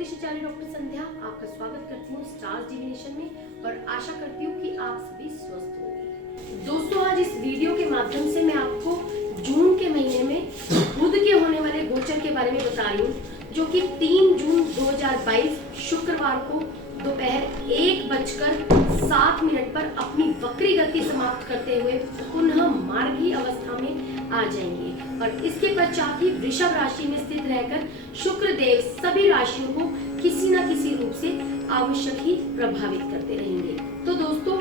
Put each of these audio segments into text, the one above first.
ज्योतिषी channel doctor संध्या आपका स्वागत करती हूँ स्टार्स डिविनेशन में और आशा करती हूँ कि आप सभी स्वस्थ होंगे। दोस्तों, आज इस वीडियो के माध्यम से मैं आपको जून के महीने में बुध के होने वाले गोचर के बारे में बता रही हूँ, जो कि 3 जून 2022 शुक्रवार को दोपहर 1:07 पर अपनी वक्री गति समाप्त करते हुए पुनः मार्गी अवस्था में आ जाएंगे और इसके पश्चात ही वृषभ राशि में स्थित रहकर शुक्र देव सभी राशियों को किसी न किसी रूप से आवश्यक ही प्रभावित करते रहेंगे। तो दोस्तों,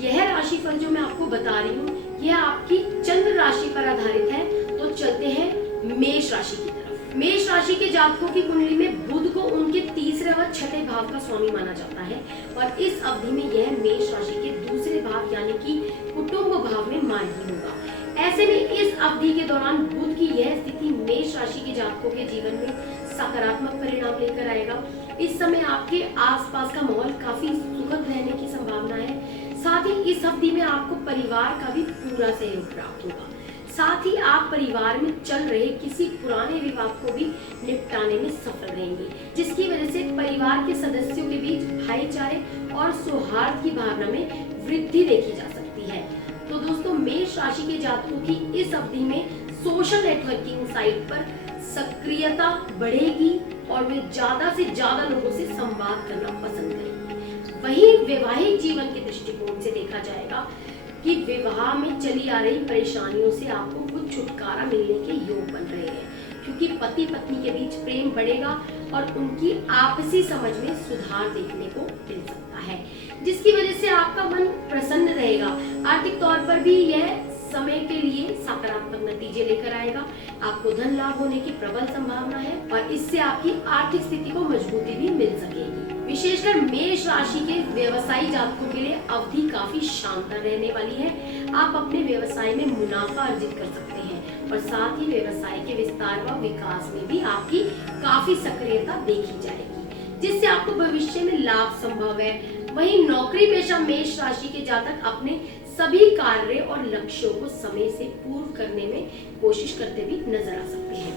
यह राशिफल जो मैं आपको बता रही हूँ यह आपकी चंद्र राशि पर आधारित है। तो चलते हैं मेष राशि की तरफ। मेष राशि के जातकों की कुंडली में बुध को उनके तीसरे व छठे भाव का स्वामी माना जाता है और इस अवधि में यह मेष राशि के दूसरे भाव यानी कि कुटुंब भाव में मार्गी होगा। ऐसे में इस अवधि के दौरान बुध की यह स्थिति मेष राशि के जातकों के जीवन में सकारात्मक परिणाम लेकर आएगा। इस समय आपके आसपास का माहौल काफी सुखद रहने की संभावना है। साथ ही इस अवधि में आपको परिवार का भी पूरा सहयोग प्राप्त होगा। साथ ही आप परिवार में चल रहे किसी पुराने विवाद को भी निपटाने में सफल रहेंगे, जिसकी वजह से परिवार के सदस्यों के बीच भाईचारे और सौहार्द की भावना में वृद्धि देखी जा सकती है। तो दोस्तों, मेष राशि के जातकों की इस अवधि में सोशल नेटवर्किंग साइट पर सक्रियता बढ़ेगी और वे ज्यादा से ज्यादा लोगों से संवाद करना पसंद करेंगे। वहीं वैवाहिक जीवन के दृष्टिकोण से देखा जाएगा कि विवाह में चली आ रही परेशानियों से आपको कुछ छुटकारा मिलने के योग बन रहे हैं, क्योंकि पति पत्नी के बीच प्रेम बढ़ेगा और उनकी आपसी समझ में सुधार देखने को मिल सकता है, जिसकी वजह से आपका मन प्रसन्न रहेगा। आर्थिक तौर पर भी यह समय के लिए सकारात्मक नतीजे लेकर आएगा। आपको धन लाभ होने की प्रबल संभावना है और इससे आपकी आर्थिक स्थिति को मजबूती भी मिल सकेगी। विशेषकर मेष राशि के व्यवसायी जातकों के लिए अवधि काफी शानदार रहने वाली है। आप अपने व्यवसाय में मुनाफा अर्जित कर सकते हैं और साथ ही व्यवसाय के विस्तार व विकास में भी आपकी काफी सक्रियता देखी जाएगी, जिससे आपको भविष्य में लाभ संभव है। वहीं नौकरी पेशा मेष राशि के जातक अपने सभी कार्य और लक्ष्यों को समय से पूर्ण करने में कोशिश करते भी नजर आ सकते हैं।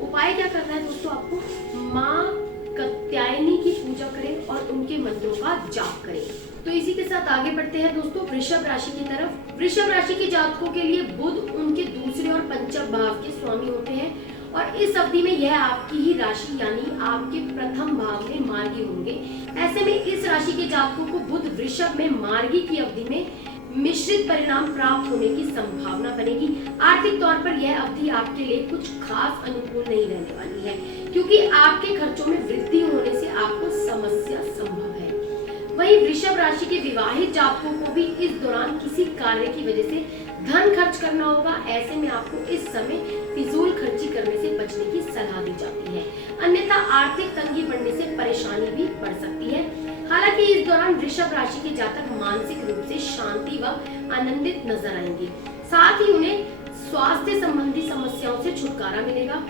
उपाय क्या करना है दोस्तों, आपको माँ कात्यायनी की पूजा करें और उनके मंत्रों का जाप करें। तो इसी के साथ आगे बढ़ते हैं दोस्तों वृषभ राशि की तरफ। वृषभ राशि के जातकों के लिए बुध उनके दूसरे और पंचम भाव के स्वामी होते हैं और इस अवधि में यह आपकी ही राशि यानी आपके प्रथम भाव में मार्गी होंगे। ऐसे में इस राशि के जातकों को बुध वृषभ में मार्गी की अवधि में मिश्रित परिणाम प्राप्त होने की संभावना बनेगी। आर्थिक तौर पर यह अवधि आपके लिए कुछ खास अनुकूल नहीं रहने वाली है, क्योंकि आपके खर्चों में वृद्धि होने से आपको समस्या संभव है। वहीं वृषभ राशि के विवाहित जातकों को भी इस दौरान किसी कार्य की वजह से धन खर्च करना होगा। ऐसे में आपको इस समय फिजूल खर्ची करने से बचने की सलाह दी जाती है, अन्यथा आर्थिक तंगी बढ़ने से परेशानी भी बढ़ सकती है। हालांकि इस दौरान वृषभ राशि के जातक मानसिक रूप से शांति व आनंदित नजर आएंगे। साथ ही उन्हें स्वास्थ्य संबंधी समस्याओं से छुटकारा मिलेगा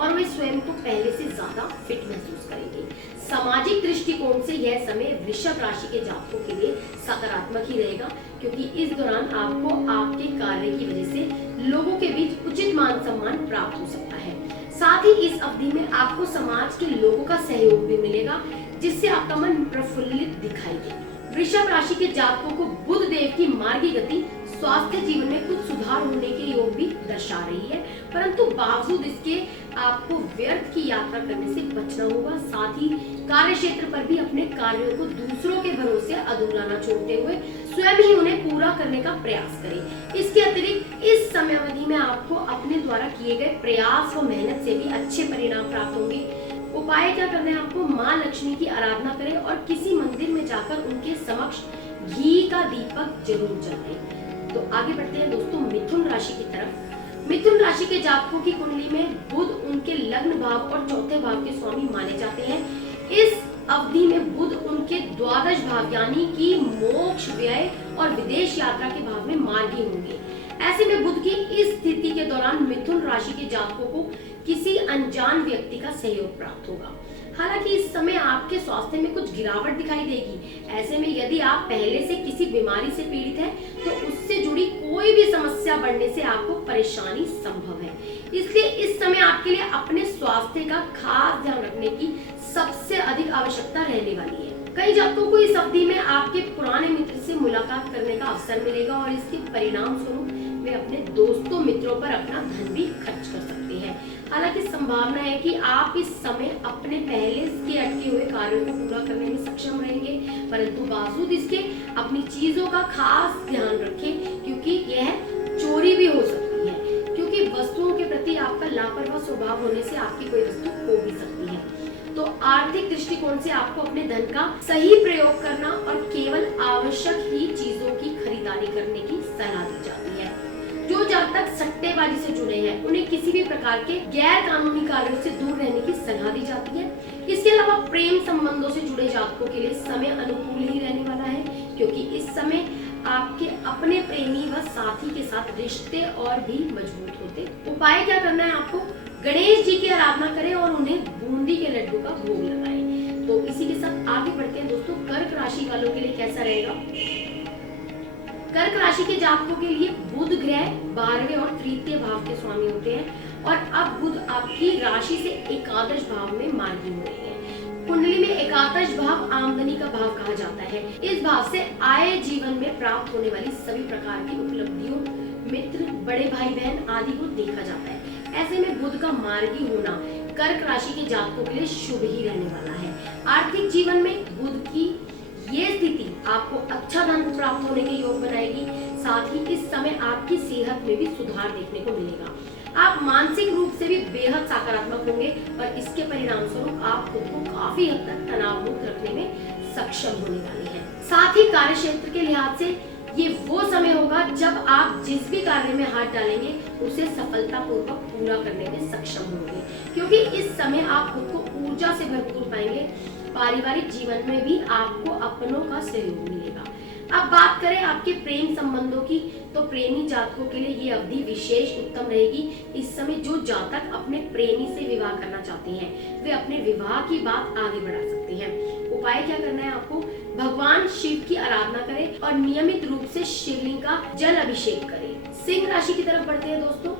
और वे स्वयं को पहले से ज्यादा फिट महसूस करेंगे। सामाजिक दृष्टिकोण से यह समय वृषभ राशि के जातकों के लिए सकारात्मक ही रहेगा, क्योंकि इस दौरान आपको आपके कार्य की वजह से लोगों के बीच उचित मान सम्मान प्राप्त हो सकता है। साथ ही इस अवधि में आपको समाज के लोगों का सहयोग भी मिलेगा, जिससे आपका मन प्रफुल्लित दिखाई देगा। वृषभ राशि के जातकों को बुध देव की मार्गी गति स्वास्थ्य जीवन में कुछ सुधार होने के योग भी दर्शा रही है, परंतु बावजूद इसके आपको व्यर्थ की यात्रा करने से बचना होगा। साथ ही कार्य क्षेत्र पर भी अपने कार्यों को दूसरों के भरोसे अधूरा न छोड़ते हुए स्वयं ही उन्हें पूरा करने का प्रयास करें। इसके अतिरिक्त इस समय अवधि में आपको अपने द्वारा किए गए प्रयास व मेहनत से भी अच्छे परिणाम प्राप्त होंगे। उपाय क्या करना है, आपको माँ लक्ष्मी की आराधना करें और किसी मंदिर में जाकर उनके समक्ष घी का दीपक जरूर जलाएं। तो आगे बढ़ते हैं दोस्तों मिथुन राशि की तरफ। मिथुन राशि के जातकों की कुंडली में बुध उनके लग्न भाव और चौथे भाव के स्वामी माने जाते हैं। इस अवधि में बुध उनके द्वादश भाव यानी कि मोक्ष, व्यय और विदेश यात्रा के भाव में मार्गी होंगे। ऐसे में बुध की इस स्थिति के दौरान मिथुन राशि के जातकों को किसी अनजान व्यक्ति का सहयोग प्राप्त होगा। हालांकि इस समय आपके स्वास्थ्य में कुछ गिरावट दिखाई देगी। ऐसे में यदि आप पहले से किसी बीमारी से पीड़ित हैं, तो उससे जुड़ी कोई भी समस्या बढ़ने से आपको परेशानी संभव है। इसलिए इस समय आपके लिए अपने स्वास्थ्य का खास ध्यान रखने की सबसे अधिक आवश्यकता रहने वाली है। कई जातकों को इस अवधि में आपके पुराने मित्र से मुलाकात करने का अवसर मिलेगा और इसके परिणाम स्वरूप वे अपने दोस्तों मित्रों पर अपना धन भी खर्च कर सकते हैं। हालांकि संभावना है कि आप इस समय अपने पहले के अटके हुए कार्यों को पूरा करने में सक्षम रहेंगे, परंतु बावजूद इसके अपनी चीजों का खास ध्यान रखें, क्योंकि यह चोरी भी हो सकती है, क्योंकि वस्तुओं के प्रति आपका लापरवाह स्वभाव होने से आपकी कोई वस्तु खो भी सकती है। तो आर्थिक दृष्टिकोण से आपको अपने धन का सही प्रयोग करना और केवल आवश्यक ही चीजों की खरीदारी करने की सलाह दी जाती है। जो जातक सट्टेबाजी से जुड़े हैं उन्हें किसी भी प्रकार के गैर कानूनी कार्यों से दूर रहने की सलाह दी जाती है। इसके अलावा प्रेम संबंधों से जुड़े जातकों के लिए समय अनुकूल ही रहने वाला है, क्योंकि इस समय आपके अपने प्रेमी व साथी के साथ रिश्ते और भी मजबूत होते। उपाय क्या करना है आपको? गणेश जी की आराधना करें और उन्हें बूंदी के लड्डू का भोग लगाएं। तो इसी के साथ आगे बढ़ते हैं दोस्तों, कर्क राशि वालों के लिए कैसा रहेगा। कर्क राशि के जातकों के लिए बुध ग्रह 12वें और तृतीय भाव के स्वामी होते हैं और अब बुध आपकी राशि से एकादश भाव में मार्गी हो रहे हैं। कुंडली में एकादश भाव आमदनी का भाव कहा जाता है। इस भाव से आय जीवन में प्राप्त होने वाली सभी प्रकार की उपलब्धियों, मित्र, बड़े भाई बहन आदि को देखा जाता है। ऐसे में बुध का मार्गी होना कर्क राशि के जातकों के लिए शुभ ही रहने वाला है। आर्थिक जीवन में बुध की ये स्थिति आपको अच्छा धन प्राप्त होने के योग बनाएगी। साथ ही इस समय आपकी सेहत में भी सुधार देखने को मिलेगा। आप मानसिक रूप से भी बेहद सकारात्मक होंगे और इसके परिणाम स्वरूप आप खुद को काफी हद तक तनाव मुक्त रखने में सक्षम होने वाले हैं। साथ ही कार्य क्षेत्र के लिहाज से ये वो समय होगा जब आप जिस भी कार्य में हाथ डालेंगे उसे सफलतापूर्वक पूरा करने में सक्षम होंगे, क्योंकि इस समय आप खुद को ऊर्जा से भरपूर पाएंगे। पारिवारिक जीवन में भी आपको अपनों का सहयोग मिलेगा। अब बात करें आपके प्रेम संबंधों की, तो प्रेमी जातकों के लिए ये अवधि विशेष उत्तम रहेगी। इस समय जो जातक अपने प्रेमी से विवाह करना चाहते हैं वे अपने विवाह की बात आगे बढ़ा सकते हैं। उपाय क्या करना है आपको? भगवान शिव की आराधना करें और नियमित रूप से शिवलिंग का जल अभिषेक करें। सिंह राशि की तरफ बढ़ते हैं दोस्तों।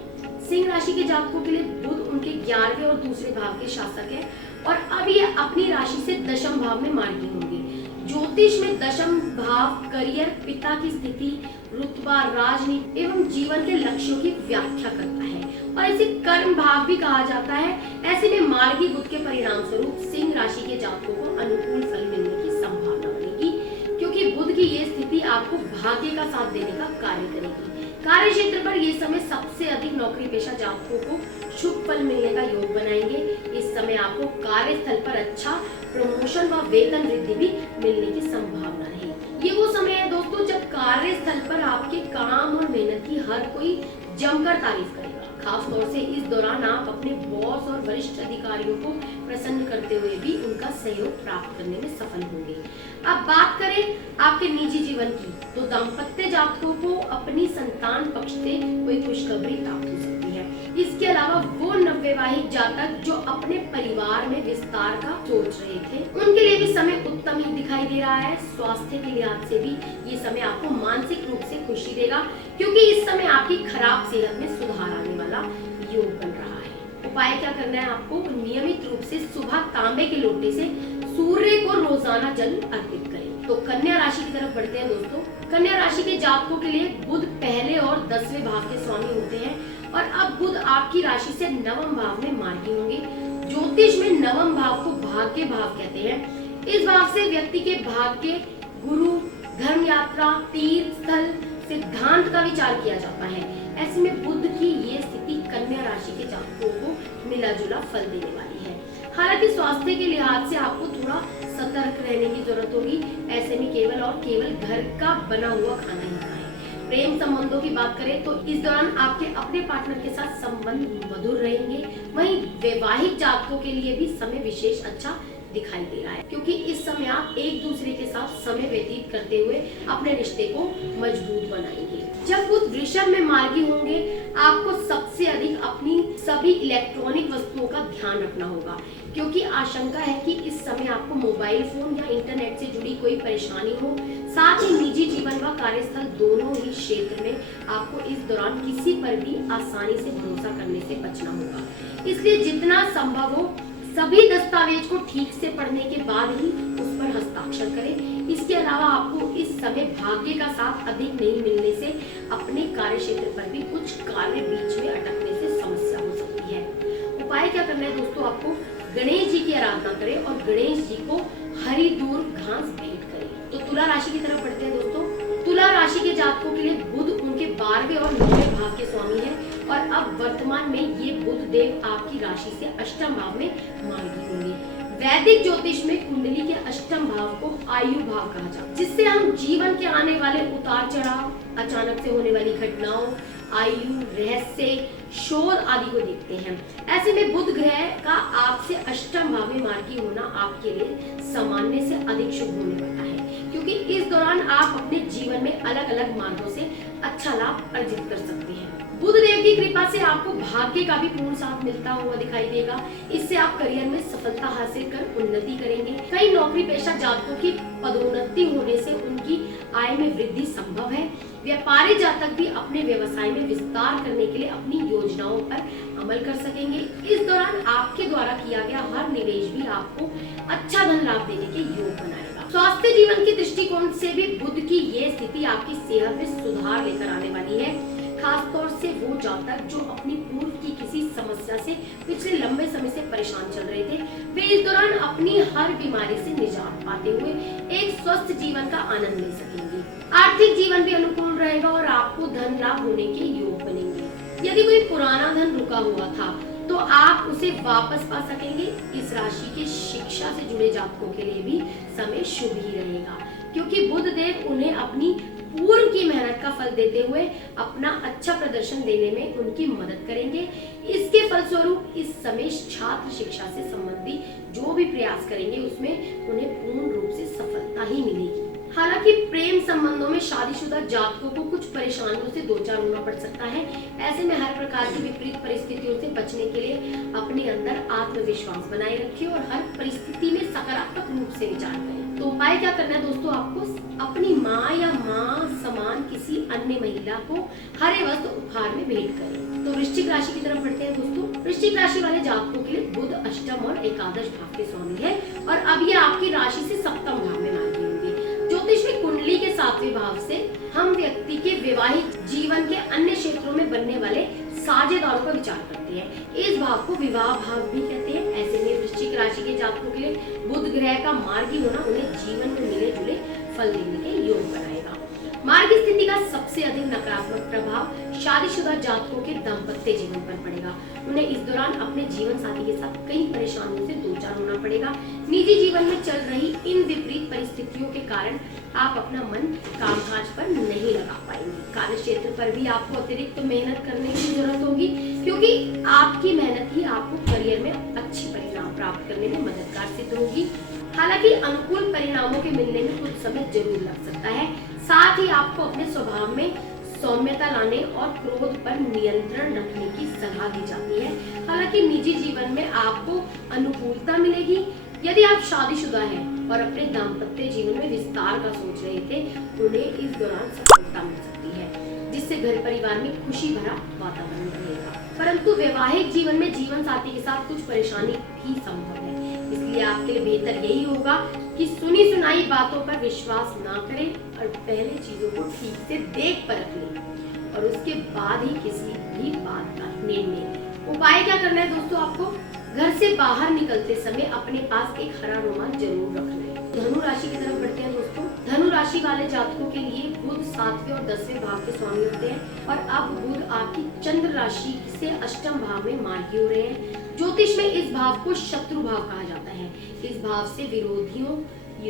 सिंह राशि के जातकों के लिए बुध उनके 11वें और दूसरे भाव के शासक है और अब ये अपनी राशि से दशम भाव में मार्गी होंगे। ज्योतिष में दशम भाव करियर, पिता की स्थिति, रुतबा, राजनीति एवं जीवन के लक्ष्यों की व्याख्या करता है और इसे कर्म भाव भी कहा जाता है। ऐसे में मार्गी बुध के परिणाम स्वरूप सिंह राशि के जातकों को अनुकूल फल मिलने की संभावना बनेगी, क्योंकि बुध की ये स्थिति आपको भाग्य का साथ देने का कार्य करेगी। कार्य क्षेत्र पर ये समय सबसे अधिक नौकरी पेशा जातकों को शुभ फल मिलने का योग बनाएंगे। इस समय आपको कार्यस्थल पर अच्छा प्रमोशन व वेतन वृद्धि भी मिलने की संभावना है। ये वो समय है दोस्तों जब कार्यस्थल पर आपके काम और मेहनत की हर कोई जमकर तारीफ करेगा। खास तौर से इस दौरान आप अपने बॉस और वरिष्ठ अधिकारियों को प्रसन्न करते हुए भी उनका सहयोग प्राप्त करने में सफल होंगे। अब बात करें आपके निजी जीवन की, तो दाम्पत्य जातकों को अपनी संतान पक्ष से कोई खुशखबरी प्राप्त हो सकती है। इसके अलावा वो नवविवाहित जातक जो अपने परिवार में विस्तार का सोच रहे थे उनके लिए भी समय उत्तम ही दिखाई दे रहा है। स्वास्थ्य के लिहाज से भी ये समय आपको मानसिक रूप से खुशी देगा, क्योंकि इस समय आपकी खराब सेहत में सुधार आने वाला योग बन रहा है। उपाय क्या करना है आपको? नियमित रूप से सुबह तांबे के लोटे से सूर्य को रोजाना जल अर्पित करें। तो कन्या राशि की तरफ बढ़ते हैं दोस्तों। कन्या राशि के जातकों के लिए बुध पहले और 10वें भाव के स्वामी होते हैं और अब बुध आपकी राशि से 9वें भाव में मार्गी होंगे। ज्योतिष में 9वें भाव को भाग्य भाव कहते हैं। इस भाव से व्यक्ति के भाग्य, गुरु, धर्म यात्रा, तीर्थ स्थल, सिद्धांत का विचार किया जाता है। ऐसे में बुध की ये स्थिति कन्या राशि के जातकों को मिला जुला फल देने वाली है। हालांकि स्वास्थ्य के लिहाज से आपको थोड़ा सतर्क रहने की जरूरत होगी। ऐसे में केवल और केवल घर का बना हुआ खाना ही खाएं। प्रेम संबंधों की बात करें तो इस दौरान आपके अपने पार्टनर के साथ संबंध मधुर रहेंगे। वहीं वैवाहिक जातकों के लिए भी समय विशेष अच्छा दिखाई दे रहा है, क्योंकि इस समय आप एक दूसरे के साथ समय व्यतीत करते हुए अपने रिश्ते को मजबूत बनाएंगे। जब बुध वृषभ में मार्गी होंगे आपको सबसे अधिक अपनी सभी इलेक्ट्रॉनिक वस्तुओं का ध्यान रखना होगा, क्योंकि आशंका है कि इस समय आपको मोबाइल फोन या इंटरनेट से जुड़ी कोई परेशानी हो। साथ ही निजी जीवन व कार्यस्थल दोनों ही क्षेत्र में आपको इस दौरान किसी पर भी आसानी से भरोसा करने से बचना होगा। इसलिए जितना संभव हो सभी दस्तावेज को ठीक से पढ़ने के बाद ही उस पर हस्ताक्षर करें। इसके अलावा आपको इस समय भाग्य का साथ अधिक नहीं मिलने से अपने कार्य क्षेत्र पर भी कुछ कार्य बीच में अटकने से समस्या हो सकती है। उपाय क्या करना है दोस्तों, आपको गणेश जी की आराधना करें और गणेश जी को हरी दूर घास भेंट करें। तो तुला राशि की तरफ बढ़ते हैं दोस्तों। तुला राशि के जातकों के लिए बुध उनके 12वें और 9वें भाव के स्वामी है और अब वर्तमान में ये बुध देव आपकी राशि से अष्टम भाव में मार्गी होंगे। वैदिक ज्योतिष में कुंडली के अष्टम भाव को आयु भाव कहा जाता है, जिससे हम जीवन के आने वाले उतार चढ़ाव, अचानक से होने वाली घटनाओं, आयु, रहस्य, शोध आदि को देखते हैं। ऐसे में बुध ग्रह का आपसे अष्टम भाव में मार्गी होना आपके लिए सामान्य से अधिक शुभ होने वाला है, क्योंकि इस दौरान आप अपने जीवन में अलग अलग मार्गों से अच्छा लाभ अर्जित कर सकते हैं। बुध देव की कृपा से आपको भाग्य का भी पूर्ण साथ मिलता हुआ दिखाई देगा। इससे आप करियर में सफलता हासिल कर उन्नति करेंगे। कई नौकरी पेशा जातकों की पदोन्नति होने से उनकी आय में वृद्धि संभव है। व्यापारी जातक भी अपने व्यवसाय में विस्तार करने के लिए अपनी योजनाओं पर अमल कर सकेंगे। इस दौरान आपके द्वारा किया गया हर निवेश भी आपको अच्छा धन लाभ देने के योग बनाएगा। स्वास्थ्य जीवन की दृष्टिकोण से भी बुध की ये स्थिति आपकी सेहत में सुधार लेकर आने वाली है। खास तौर से वो जातक जो अपनी पूर्व की किसी समस्या से पिछले लंबे समय से परेशान चल रहे थे, वे इस दौरान अपनी हर बीमारी से निजात पाते हुए एक स्वस्थ जीवन का आनंद ले सकेंगे। आर्थिक जीवन भी अनुकूल रहेगा और आपको धन लाभ होने के योग बनेंगे। यदि कोई पुराना धन रुका हुआ था तो आप उसे वापस पा सकेंगे। इस राशि के शिक्षा से जुड़े जातकों के लिए भी समय शुभ ही रहेगा, क्योंकि बुध देव उन्हें अपनी पूर्व की मेहनत का फल देते हुए अपना अच्छा प्रदर्शन देने में उनकी मदद करेंगे। इसके फलस्वरूप इस समय छात्र शिक्षा से संबंधित जो भी प्रयास करेंगे उसमें उन्हें पूर्ण रूप से सफलता ही मिलेगी। हालांकि प्रेम संबंधों में शादीशुदा जातकों को कुछ परेशानियों से दो चार होना पड़ सकता है। ऐसे में हर प्रकार की विपरीत परिस्थितियों से बचने के लिए अपने अंदर आत्मविश्वास बनाए रखिए और हर परिस्थिति में सकारात्मक रूप से विचार करें। तो उपाय क्या करना है दोस्तों, आपको अपनी माँ या माँ समान किसी अन्य महिला को हरे वस्त्र उपहार में भेंट करें। तो वृश्चिक राशि की तरफ बढ़ते हैं दोस्तों। वृश्चिक राशि वाले जातकों के लिए बुध अष्टम और एकादश भाव के स्वामी है और अब ये आपकी राशि से सप्तम भाव में मार्गी होंगे। ज्योतिष में कुंडली के 7वें भाव से हम व्यक्ति के वैवाहिक जीवन के अन्य क्षेत्रों में बनने वाले साझेदारों का विचार करते हैं। इस भाव को विवाह भाव भी कहते हैं। ऐसे में वृश्चिक राशि के जातकों के लिए बुध ग्रह का मार्गी होना उन्हें जीवन में मिले जुले फल देने के योग बनाएगा। मार्ग स्थिति का सबसे अधिक नकारात्मक प्रभाव शादीशुदा जातकों के दाम्पत्य जीवन पर पड़ेगा। उन्हें इस दौरान अपने जीवन साथी के साथ कई परेशानियों से दो चार होना पड़ेगा। निजी जीवन में चल रही इन विपरीत परिस्थितियों के कारण आप अपना मन कामकाज पर नहीं लगा पाएंगे। कार्य क्षेत्र पर भी आपको अतिरिक्त मेहनत करने की जरूरत होगी, क्योंकि आपकी मेहनत ही आपको करियर में अच्छी परिणाम प्राप्त करने में मददगार सिद्ध होगी। हालांकि अनुकूल परिणामों के मिलने में कुछ समय जरूर लग सकता है। साथ ही आपको अपने स्वभाव में सौम्यता लाने और क्रोध पर नियंत्रण रखने की सलाह दी जाती है। हालांकि निजी जीवन में आपको अनुकूलता मिलेगी। यदि आप शादीशुदा हैं और अपने दाम्पत्य जीवन में विस्तार का सोच रहे थे, उन्हें इस दौरान सफलता मिल सकती है, जिससे घर परिवार में खुशी भरा वातावरण रहेगा। परंतु वैवाहिक जीवन में जीवन साथी के साथ कुछ परेशानी भी संभव है। इसलिए आपके लिए बेहतर यही होगा कि सुनी सुनाई बातों पर विश्वास ना करें और पहले चीजों को ठीक से देख परख लें और उसके बाद ही किसी भी बात का निर्णय लें। उपाय क्या करना है दोस्तों, आपको घर से बाहर निकलते समय अपने पास एक हरा रुमाल जरूर रखना है। धनु राशि की तरफ बढ़ते हैं दोस्तों। धनु राशि वाले जातकों के लिए बुध 7वें और 10वें भाव के स्वामी होते हैं और अब बुध आपकी चंद्र राशि से अष्टम भाव में मार्गी हो रहे हैं। ज्योतिष में इस भाव को शत्रु भाव कहा जाता है। इस भाव से विरोधियों,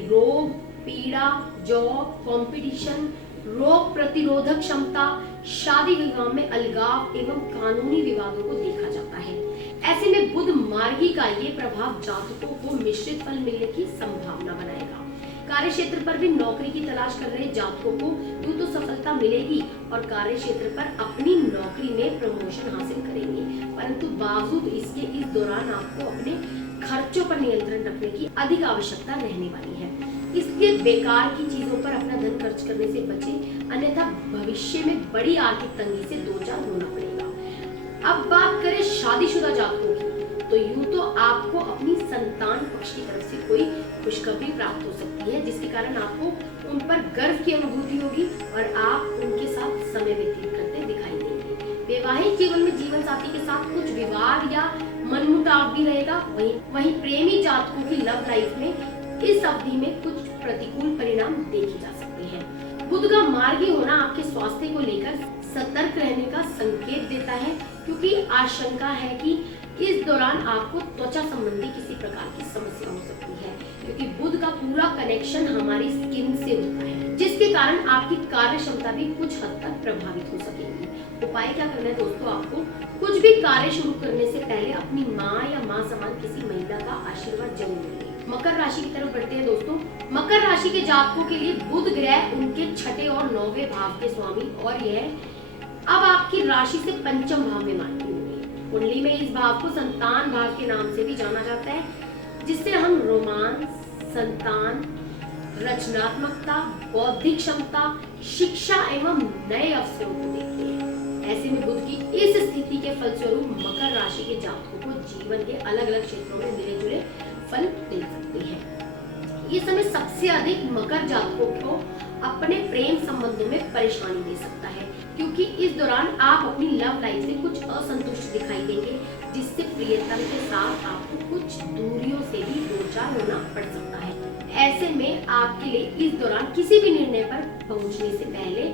रोग, पीड़ा, जॉब, कंपटीशन, रोग प्रतिरोधक क्षमता, शादी विवाह में अलगाव एवं कानूनी विवादों को देखा जाता है। ऐसे में बुध मार्गी का ये प्रभाव जातकों को मिश्रित फल मिलने की संभावना बनाएगा। कार्य क्षेत्र पर भी नौकरी की तलाश कर रहे जातकों को यूं तो सफलता मिलेगी और कार्य क्षेत्र पर अपनी नौकरी में प्रमोशन हासिल करेंगे, परंतु बावजूद इसके इस दौरान आपको अपने खर्चों पर नियंत्रण रखने की अधिक आवश्यकता रहने वाली है। इसलिए बेकार की चीजों पर अपना धन खर्च करने से बचें, अन्यथा भविष्य में बड़ी आर्थिक तंगी से दो चार होना पड़ेगा। अब बात करें शादीशुदा जातकों की, तो यूं तो आपको अपनी संतान पक्ष की तरफ से कोई खुशखबरी प्राप्त हो सकती है, जिसके कारण आपको उन पर गर्व की अनुभूति होगी और आप उनके साथ समय व्यतीत करते दिखाई देंगे। वैवाहिक जीवन में जीवन साथी के साथ कुछ विवाद या मनमुटाव भी रहेगा। वहीं प्रेमी जातकों की लव लाइफ में इस अवधि में कुछ प्रतिकूल परिणाम देखे जा सकते हैं। बुध का मार्गी होना आपके स्वास्थ्य को लेकर सतर्क रहने का संकेत देता है, क्योंकि आशंका है कि इस दौरान आपको त्वचा संबंधी किसी प्रकार की समस्या हो सकती है, क्योंकि बुध का पूरा कनेक्शन हमारी स्किन से होता है, जिसके कारण आपकी कार्य क्षमता भी कुछ हद तक प्रभावित हो सकेगी। उपाय क्या करना है दोस्तों, आपको कुछ भी कार्य शुरू करने से पहले अपनी माँ या माँ समान किसी महिला का आशीर्वाद जरूर लें। मकर राशि की तरफ बढ़ते हैं दोस्तों। मकर राशि के जातकों के लिए बुध ग्रह उनके 6 और 9वें भाव के स्वामी और यह अब आपकी राशि से पंचम भाव में मार्गी होंगे। कुंडली में इस भाव को संतान भाव के नाम से भी जाना जाता है, जिससे हम रोमांस, संतान, रचनात्मकता, बौद्धिक क्षमता, शिक्षा एवं नए अवसरों को देखते हैं। ऐसे में बुध की इस स्थिति के फलस्वरूप मकर राशि के जातकों को जीवन के अलग अलग क्षेत्रों में मिले जुले फल मिल सकते हैं। ये समय सबसे अधिक मकर जातकों को अपने प्रेम संबंधों में परेशानी दे सकता है, क्योंकि इस दौरान आप अपनी लव लाइफ से कुछ असंतुष्ट दिखाई देंगे, जिससे प्रियतम के साथ आपको कुछ दूरियों से भी दो चार होना पड़ सकता है। ऐसे में आपके लिए इस दौरान किसी भी निर्णय पर पहुंचने से पहले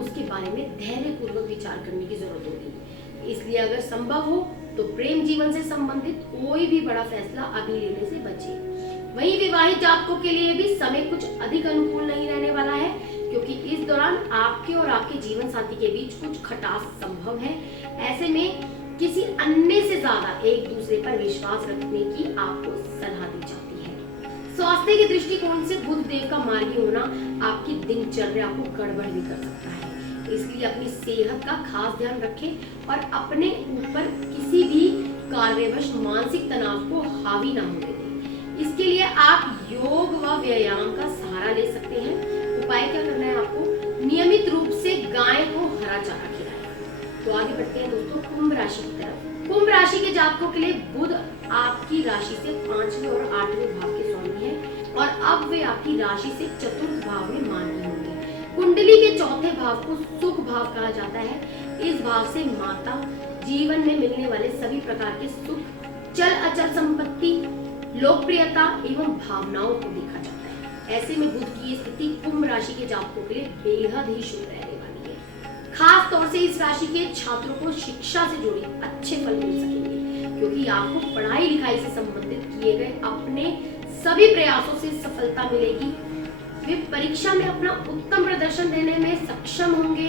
उसके बारे में धैर्यपूर्वक विचार करने की जरूरत होगी। इसलिए अगर संभव हो तो प्रेम जीवन से संबंधित कोई भी बड़ा फैसला अभी लेने से बचें। वहीं विवाहित जातकों के लिए भी समय कुछ अधिक अनुकूल नहीं रहने वाला है, क्योंकि इस दौरान आपके और आपके जीवन साथी के बीच कुछ खटास संभव है। ऐसे में किसी अन्य से ज्यादा एक दूसरे पर विश्वास रखने की आपको सलाह दी जाती है। स्वास्थ्य के दृष्टिकोण से बुध देव का मार्गी होना आपकी दिनचर्या को गड़बड़ भी कर सकता है, इसलिए अपनी सेहत का खास ध्यान रखें और अपने ऊपर किसी भी कार्यवश मानसिक तनाव को हावी ना होने दें। इसके लिए आप योग व व्यायाम का सहारा ले सकते हैं। उपाय क्या करना है आपको, नियमित रूप से गाय को हरा चारा खिलाएं। तो आगे बढ़ते हैं दोस्तों कुंभ राशि की तरफ। कुंभ राशि के जातकों के लिए बुध आपकी राशि से 5वें और 8वें भाव के स्वामी है और अब वे आपकी राशि से चतुर्थ भाव में मार्गी होंगे। कुंडली के चौथे भाव को सुख भाव कहा जाता है। इस भाव से माता, जीवन में मिलने वाले सभी प्रकार के सुख, चल अचल संपत्ति, लोकप्रियता एवं भावनाओं को देखा जाता है। ऐसे में बुध की स्थिति कुंभ राशि के जातकों के लिए बेहद ही शुभ रहने वाली है। खास तौर से इस राशि के छात्रों को शिक्षा से जुड़े अच्छे फल मिल सकेंगे, क्योंकि आपको पढ़ाई लिखाई से संबंधित किए गए अपने सभी प्रयासों से सफलता मिलेगी। वे परीक्षा में अपना उत्तम प्रदर्शन देने में सक्षम होंगे,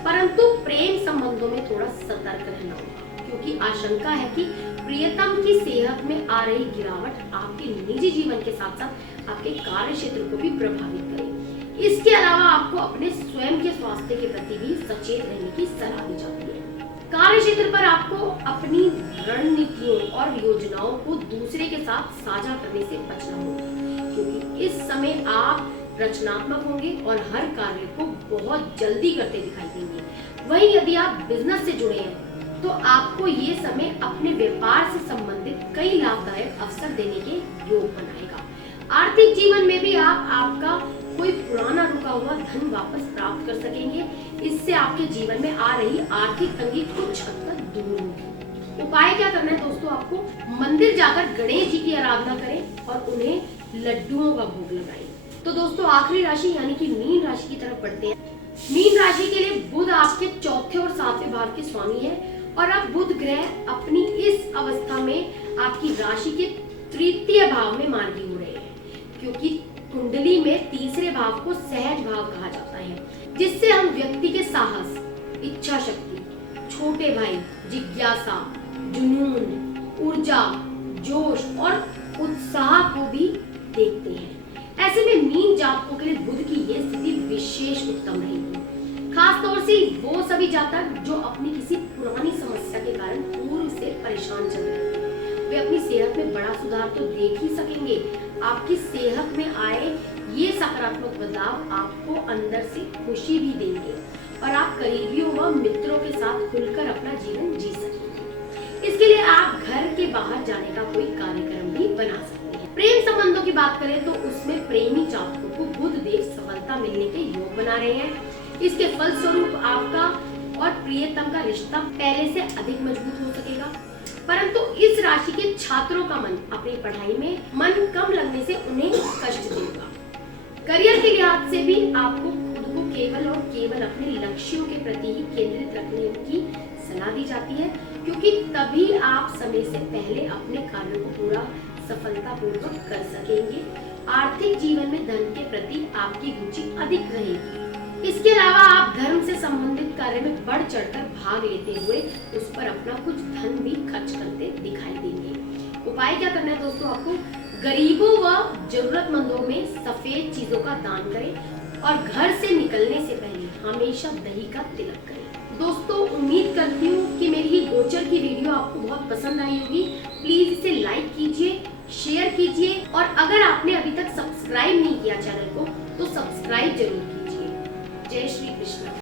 परंतु प्रेम संबंधों में थोड़ा सतर्क रहना होगा, क्योंकि आशंका है कि प्रियतम की सेहत में आ रही गिरावट आपके निजी जीवन के साथ साथ आपके कार्य क्षेत्र को भी प्रभावित करेगी। इसके अलावा आपको अपने स्वयं के स्वास्थ्य के प्रति भी सचेत रहने की सलाह दी जाती है। कार्य क्षेत्र पर आपको अपनी रणनीतियों और योजनाओं को दूसरे के साथ साझा करने से बचना होगा, क्योंकि इस समय आप रचनात्मक होंगे और हर कार्य को बहुत जल्दी करते दिखाई देंगे। वहीं यदि आप बिजनेस से जुड़े हैं तो आपको ये समय अपने व्यापार से संबंधित कई लाभदायक अवसर देने के योग बनाएगा। आर्थिक जीवन में भी आप आपका कोई पुराना रुका हुआ धन वापस प्राप्त कर सकेंगे। इससे आपके जीवन में आ रही आर्थिक तंगी कुछ हद तक दूर होगी। उपाय क्या करना है दोस्तों, आपको मंदिर जाकर गणेश जी की आराधना करें और उन्हें लड्डुओं का भोग लगाएं। तो दोस्तों आखिरी राशि यानी कि मीन राशि की तरफ बढ़ते हैं। मीन राशि के लिए बुध आपके चौथे और 7वें भाव के स्वामी है और अब बुध ग्रह अपनी इस अवस्था में आपकी राशि के तृतीय भाव में मार्गी हो रहे हैं, क्योंकि कुंडली में तीसरे भाव को सहज भाव कहा जाता है, जिससे हम व्यक्ति के साहस, इच्छा शक्ति, छोटे भाई, जिज्ञासा, जुनून, ऊर्जा, जोश और उत्साह को भी देखते हैं। ऐसे में मीन जातकों के लिए बुध की ये स्थिति विशेष उत्तम रहेगी। खास तौर से वो सभी जातक जो अपनी किसी पुरानी समस्या के कारण पूर्व से परेशान चल रहे थे, वे अपनी सेहत में बड़ा सुधार तो देख ही सकेंगे। आपकी सेहत में आए ये सकारात्मक बदलाव आपको अंदर से खुशी भी देंगे और आप करीबियों व मित्रों के साथ खुलकर अपना जीवन जी सकेंगे। इसके लिए आप घर के बाहर जाने का कोई कार्यक्रम भी बना सकते हैं। प्रेम संबंधों की बात करें तो उसमें प्रेमी जातकों को बुध देव सफलता मिलने के योग बना रहे हैं। इसके फलस्वरूप आपका और प्रियतम का रिश्ता पहले से अधिक मजबूत हो सकेगा। परंतु इस राशि के छात्रों का मन अपनी पढ़ाई में मन कम लगने से उन्हें कष्ट देगा। करियर के लिहाज से भी आपको खुद को केवल और केवल अपने लक्ष्यों के प्रति ही केंद्रित रखने की सलाह दी जाती है, क्योंकि तभी आप समय से पहले अपने कार्यों को पूरा सफलतापूर्वक कर सकेंगे। आर्थिक जीवन में धन के प्रति आपकी रुचि अधिक रहेगी। इसके अलावा आप धर्म से संबंधित कार्य में बढ़ चढ़कर भाग लेते हुए उस पर अपना कुछ धन भी खर्च करते दिखाई देंगे। उपाय क्या करना है दोस्तों, आपको गरीबों व जरूरतमंदों में सफेद चीजों का दान करें और घर से निकलने से पहले हमेशा दही का तिलक करें। दोस्तों उम्मीद करती हूँ कि मेरी ये गोचर की वीडियो आपको बहुत पसंद आई होगी। प्लीज इसे लाइक कीजिए, शेयर कीजिए और अगर आपने अभी तक सब्सक्राइब नहीं किया चैनल को तो सब्सक्राइब जरूर कीजिए। जय श्री कृष्ण।